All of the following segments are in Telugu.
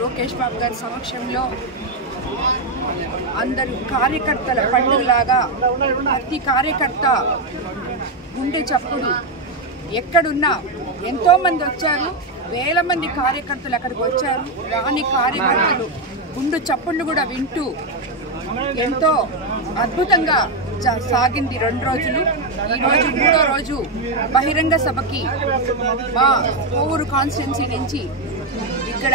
లోకేష్ బాబు గారి సమక్షంలో అందరూ కార్యకర్తల పండుగలాగా ప్రతి కార్యకర్త గుండె చప్పుడు ఎక్కడున్నా ఎంతోమంది వచ్చారు, వేల మంది కార్యకర్తలు అక్కడికి వచ్చారు. రాని కార్యకర్తలు గుండు చప్పుళ్ళు కూడా వింటూ ఎంతో అద్భుతంగా సాగింది 2 రోజులు. ఈరోజు 3వ రోజు బహిరంగ సభకి మా కోవూరు కాన్స్టిట్యున్సీ నుంచి ఇక్కడ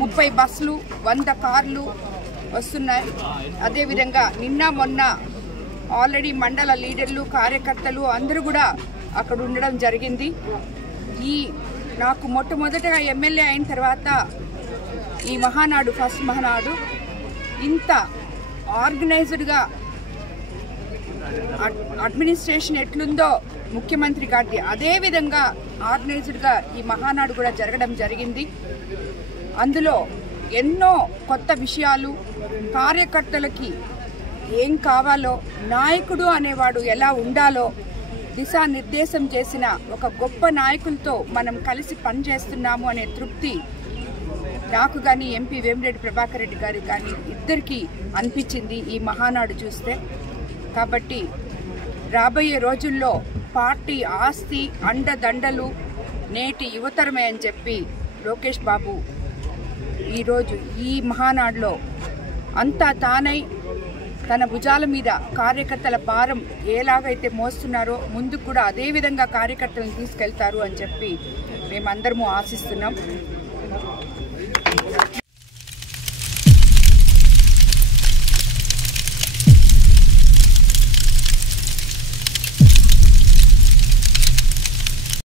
30 బస్సులు 100 కార్లు వస్తున్నాయి. అదేవిధంగా నిన్న మొన్న ఆల్రెడీ మండల లీడర్లు కార్యకర్తలు అందరూ కూడా అక్కడ ఉండడం జరిగింది. నాకు మొట్టమొదటగా ఎమ్మెల్యే అయిన తర్వాత ఈ మహానాడు ఫస్ట్ మహానాడు ఇంత ఆర్గనైజ్డ్గా అడ్మినిస్ట్రేషన్ ఎట్లుందో ముఖ్యమంత్రి గారిది అదేవిధంగా ఆర్గనైజ్డ్గా ఈ మహానాడు కూడా జరగడం జరిగింది. అందులో ఎన్నో కొత్త విషయాలు, కార్యకర్తలకి ఏం కావాలో, నాయకుడు అనేవాడు ఎలా ఉండాలో దిశానిర్దేశం చేసిన ఒక గొప్ప నాయకులతో మనం కలిసి పనిచేస్తున్నాము అనే తృప్తి నాకు కానీ ఎంపీ వేమిరెడ్డి ప్రభాకర్ రెడ్డి గారికి కానీ ఇద్దరికీ అనిపించింది ఈ మహానాడు చూస్తే. కాబట్టి రాబోయే రోజుల్లో పార్టీ ఆస్తి అండదండలు నేటి యువతరమే అని చెప్పి లోకేష్ బాబు ఈరోజు ఈ మహానాడులో అంతా తానై తన భుజాల మీద కార్యకర్తల భారం ఎలాగైతే మోస్తున్నారో ముందుకు కూడా అదేవిధంగా కార్యకర్తలను తీసుకెళ్తారు అని చెప్పి మేమందరము ఆశిస్తున్నాం.